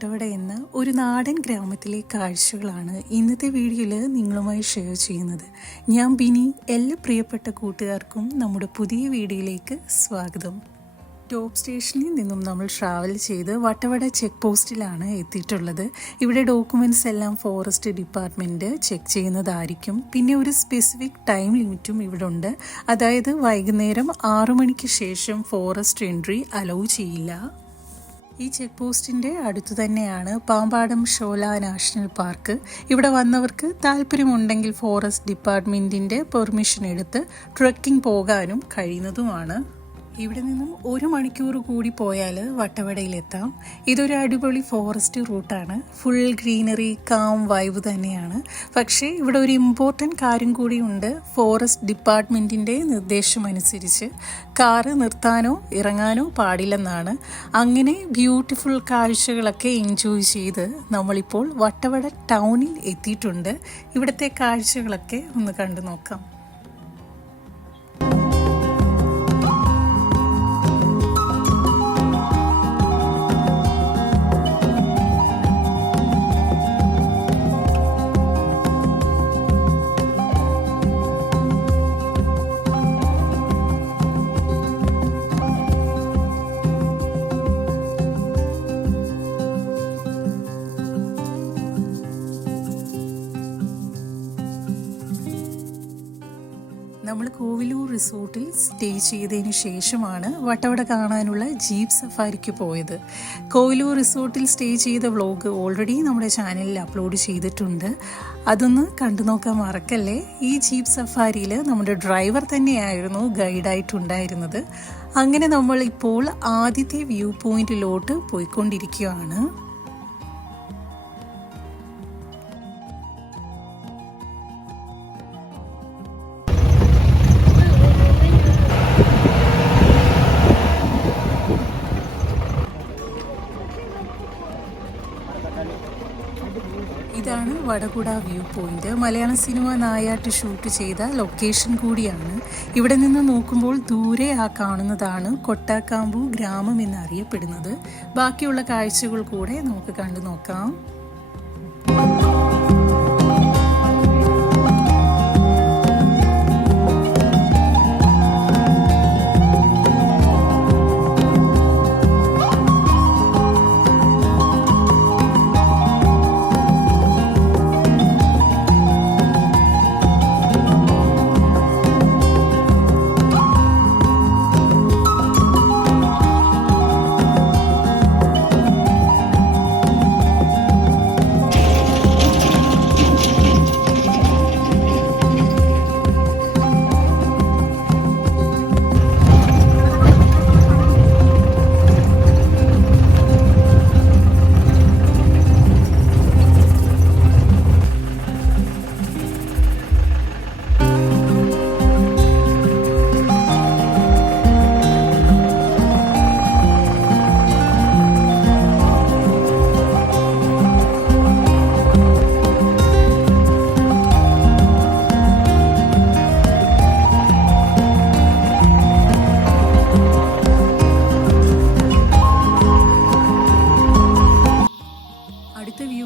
വട്ടവട എന്ന ഒരു നാടൻ ഗ്രാമത്തിലെ കാഴ്ചകളാണ് ഇന്നത്തെ വീഡിയോയിൽ നിങ്ങളുമായി ഷെയർ ചെയ്യുന്നത്. ഞാൻ ബിനി. എല്ലാ പ്രിയപ്പെട്ട കൂട്ടുകാർക്കും നമ്മുടെ പുതിയ വീഡിയോയിലേക്ക് സ്വാഗതം. ടോപ്പ് സ്റ്റേഷനിൽ നിന്നും നമ്മൾ ട്രാവൽ ചെയ്ത് വട്ടവട ചെക്ക് പോസ്റ്റിലാണ് എത്തിയിട്ടുള്ളത്. ഇവിടെ ഡോക്യുമെൻറ്റ്സ് എല്ലാം ഫോറസ്റ്റ് ഡിപ്പാർട്ട്മെൻറ്റ് ചെക്ക് ചെയ്യുന്നതായിരിക്കും. പിന്നെ ഒരു സ്പെസിഫിക് ടൈം ലിമിറ്റും ഇവിടെ ഉണ്ട്. അതായത് വൈകുന്നേരം 6 മണിക്ക് ശേഷം ഫോറസ്റ്റ് എൻട്രി അലൗ ചെയ്യില്ല. ഈ ചെക്ക് പോസ്റ്റിൻ്റെ അടുത്തു തന്നെയാണ് പാമ്പാടം ഷോല നാഷണൽ പാർക്ക്. ഇവിടെ വന്നവർക്ക് താല്പര്യമുണ്ടെങ്കിൽ ഫോറസ്റ്റ് ഡിപ്പാർട്ട്മെൻറ്റിൻ്റെ പെർമിഷൻ എടുത്ത് ട്രെക്കിംഗ് പോകാനും കഴിയുന്നതുമാണ്. ഇവിടെ നിന്നും 1 മണിക്കൂർ കൂടി പോയാൽ വട്ടവടയിലെത്താം. ഇതൊരു അടിപൊളി ഫോറസ്റ്റ് റൂട്ടാണ്. ഫുൾ ഗ്രീനറി, കാം വൈബ് തന്നെയാണ്. പക്ഷേ ഇവിടെ ഒരു ഇമ്പോർട്ടൻ്റ് കാര്യം കൂടിയുണ്ട്. ഫോറസ്റ്റ് ഡിപ്പാർട്ട്മെൻറ്റിൻ്റെ നിർദ്ദേശമനുസരിച്ച് കാറ് നിർത്താനോ ഇറങ്ങാനോ പാടില്ലെന്നാണ്. അങ്ങനെ ബ്യൂട്ടിഫുൾ കാഴ്ചകളൊക്കെ എൻജോയ് ചെയ്ത് നമ്മളിപ്പോൾ വട്ടവട ടൗണിൽ എത്തിയിട്ടുണ്ട്. ഇവിടുത്തെ കാഴ്ചകളൊക്കെ ഒന്ന് കണ്ടു നോക്കാം. നമ്മൾ കോവിലൂർ റിസോർട്ടിൽ സ്റ്റേ ചെയ്തതിന് ശേഷമാണ് വട്ടവട കാണാനുള്ള ജീപ്പ് സഫാരിക്ക് പോയത്. കോവിലൂർ റിസോർട്ടിൽ സ്റ്റേ ചെയ്ത വ്ളോഗ് ഓൾറെഡി നമ്മുടെ ചാനലിൽ അപ്ലോഡ് ചെയ്തിട്ടുണ്ട്. അതൊന്ന് കണ്ടു നോക്കാൻ മറക്കല്ലേ. ഈ ജീപ്പ് സഫാരിയിൽ നമ്മുടെ ഡ്രൈവർ തന്നെയായിരുന്നു ഗൈഡായിട്ടുണ്ടായിരുന്നത്. അങ്ങനെ നമ്മൾ ഇപ്പോൾ ആദ്യത്തെ വ്യൂ പോയിന്റിലോട്ട് പോയിക്കൊണ്ടിരിക്കുകയാണ്. ഇതാണ് വടകുട വ്യൂ പോയിന്റ്. മലയാള സിനിമ നായാട്ട് ഷൂട്ട് ചെയ്ത ലൊക്കേഷൻ കൂടിയാണ്. ഇവിടെ നിന്ന് നോക്കുമ്പോൾ ദൂരെ ആ കാണുന്നതാണ് കൊട്ടാക്കാമ്പു ഗ്രാമം എന്നറിയപ്പെടുന്നത്. ബാക്കിയുള്ള കാഴ്ചകൾ കൂടെ നമുക്ക് കണ്ടു നോക്കാം.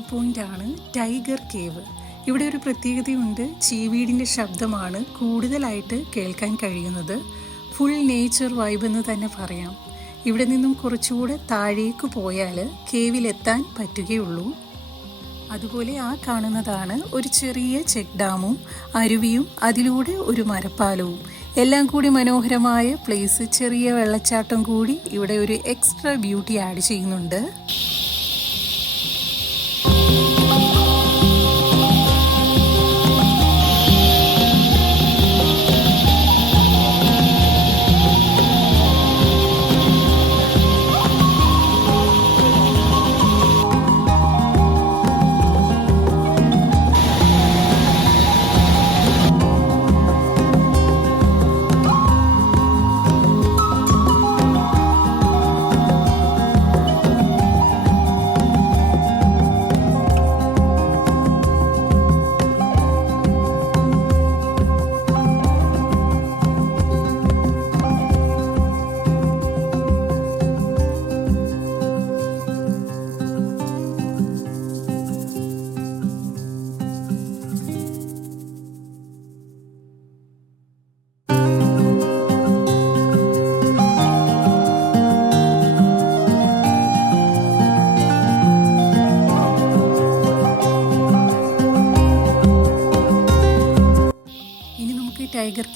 പോയിന്റാണ് ടൈഗർ കേവ്. ഇവിടെ ഒരു പ്രത്യേകതയുണ്ട്. ചീവീടിൻ്റെ ശബ്ദമാണ് കൂടുതലായിട്ട് കേൾക്കാൻ കഴിയുന്നത്. ഫുൾ നേച്ചർ വൈബ് എന്ന് തന്നെ പറയാം. ഇവിടെ നിന്നും കുറച്ചുകൂടെ താഴേക്ക് പോയാൽ കേവിലെത്താൻ പറ്റുകയുള്ളൂ. അതുപോലെ ആ കാണുന്നതാണ് ഒരു ചെറിയ ചെക്ക് ഡാമും അരുവിയും അതിലൂടെ ഒരു മരപ്പാലവും. എല്ലാം കൂടി മനോഹരമായ പ്ലേസ്. ചെറിയ വെള്ളച്ചാട്ടം കൂടി ഇവിടെ ഒരു എക്സ്ട്രാ ബ്യൂട്ടി ആഡ് ചെയ്യുന്നുണ്ട്.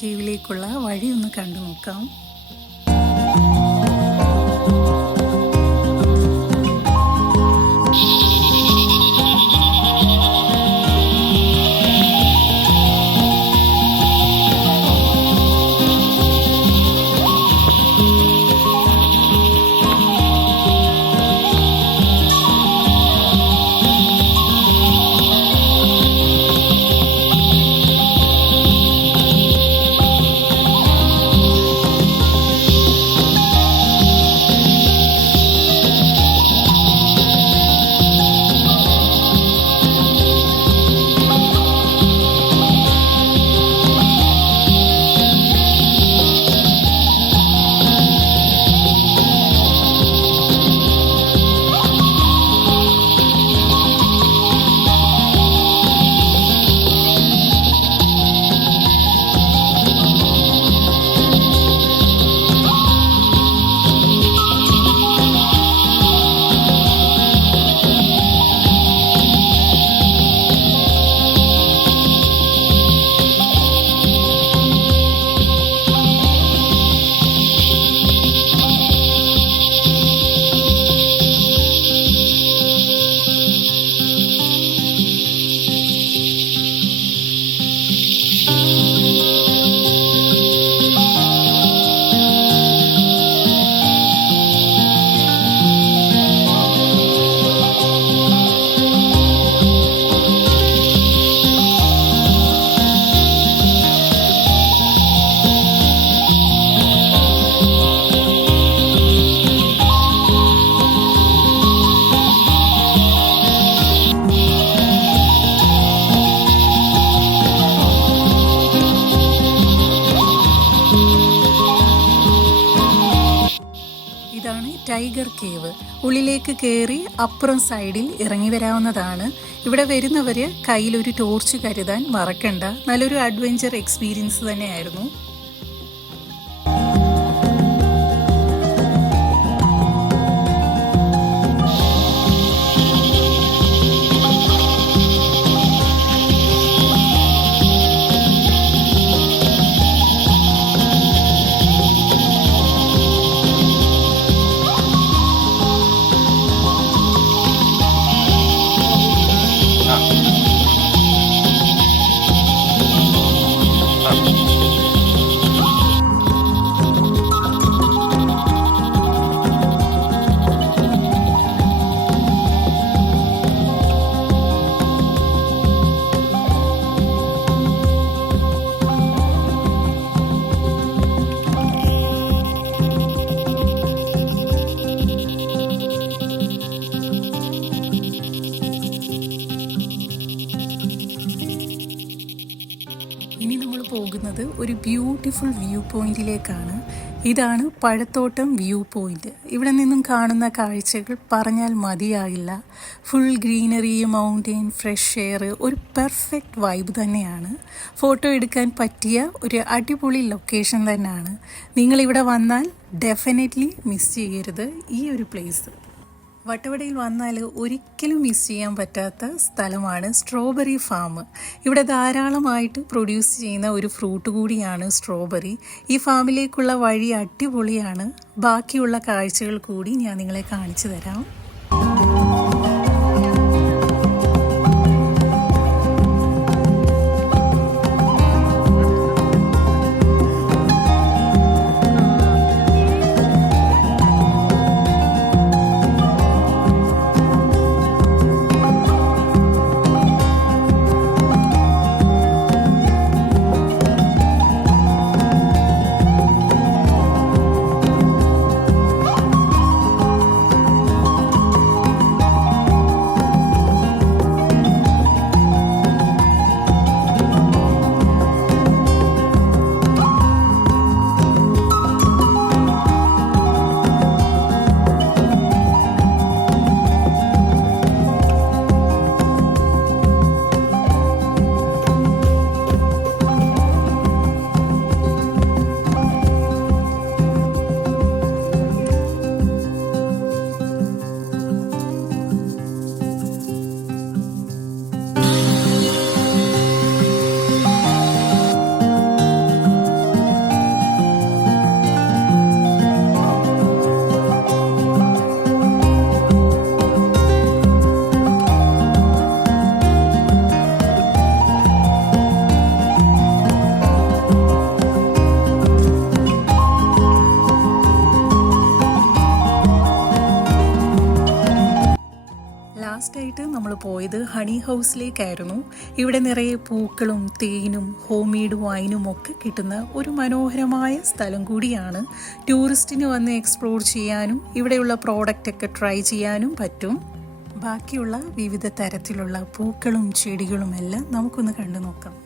കേവിലേക്കുള്ള വഴി ഒന്ന് കണ്ടു നോക്കാം. ഇതാണ് ടൈഗർ കേവ്. ഉള്ളിലേക്ക് കയറി അപ്പുറം സൈഡിൽ ഇറങ്ങി വരാവുന്നതാണ്. ഇവിടെ വരുന്നവർ കയ്യിലൊരു ടോർച്ച് കരുതാൻ മറക്കണ്ട. നല്ലൊരു അഡ്വഞ്ചർ എക്സ്പീരിയൻസ് തന്നെയായിരുന്നു. ഇനി നമ്മൾ പോകുന്നത് ഒരു ബ്യൂട്ടിഫുൾ വ്യൂ പോയിന്റിലേക്കാണ്. ഇതാണ് പഴത്തോട്ടം വ്യൂ പോയിന്റ്. ഇവിടെ നിന്നും കാണുന്ന കാഴ്ചകൾ പറഞ്ഞാൽ മതിയാകില്ല. Full greenery, mountain, fresh air, ഒരു പെർഫെക്റ്റ് വൈബ് തന്നെയാണ്. ഫോട്ടോ എടുക്കാൻ പറ്റിയ ഒരു അടിപൊളി ലൊക്കേഷൻ തന്നെയാണ്. നിങ്ങളിവിടെ വന്നാൽ ഡെഫിനറ്റ്ലി മിസ് ചെയ്യരുത് ഈ ഒരു പ്ലേസ്. വട്ടവടയിൽ വന്നാൽ ഒരിക്കലും മിസ് ചെയ്യാൻ പറ്റാത്ത സ്ഥലമാണ് സ്ട്രോബെറി ഫാം. ഇവിടെ ധാരാളമായിട്ട് പ്രൊഡ്യൂസ് ചെയ്യുന്ന ഒരു ഫ്രൂട്ട് കൂടിയാണ് സ്ട്രോബെറി. ഈ ഫാമിലേക്കുള്ള വഴി അടിപൊളിയാണ്. ബാക്കിയുള്ള കാഴ്ചകൾ കൂടി ഞാൻ നിങ്ങളെ കാണിച്ചു തരാം. പോയത് ഹണി ഹൗസിലേക്കായിരുന്നു. ഇവിടെ നിറയെ പൂക്കളും തേനും ഹോം മെയ്ഡ് വൈനും ഒക്കെ കിട്ടുന്ന ഒരു മനോഹരമായ സ്ഥലം കൂടിയാണ്. ടൂറിസ്റ്റിന് വന്ന് എക്സ്പ്ലോർ ചെയ്യാനും ഇവിടെയുള്ള പ്രോഡക്റ്റ് ഒക്കെ ട്രൈ ചെയ്യാനും പറ്റും. ബാക്കിയുള്ള വിവിധ തരത്തിലുള്ള പൂക്കളും ചെടികളും എല്ലാം നമുക്കൊന്ന് കണ്ടു നോക്കാം.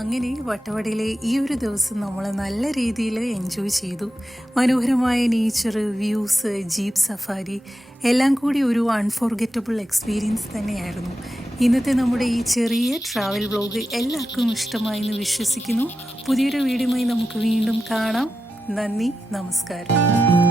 അങ്ങനെ വട്ടവടയിലെ ഈ ഒരു ദിവസം നമ്മൾ നല്ല രീതിയിൽ എൻജോയ് ചെയ്തു. മനോഹരമായ നേച്ചർ, വ്യൂസ്, ജീപ്പ് സഫാരി എല്ലാം കൂടി ഒരു അൺഫോർഗറ്റബിൾ എക്സ്പീരിയൻസ് തന്നെയായിരുന്നു. ഇന്നത്തെ നമ്മുടെ ഈ ചെറിയ ട്രാവൽ വ്ലോഗ് എല്ലാവർക്കും ഇഷ്ടമായെന്ന് വിശ്വസിക്കുന്നു. പുതിയൊരു വീഡിയോയുമായി നമുക്ക് വീണ്ടും കാണാം. നന്ദി, നമസ്കാരം.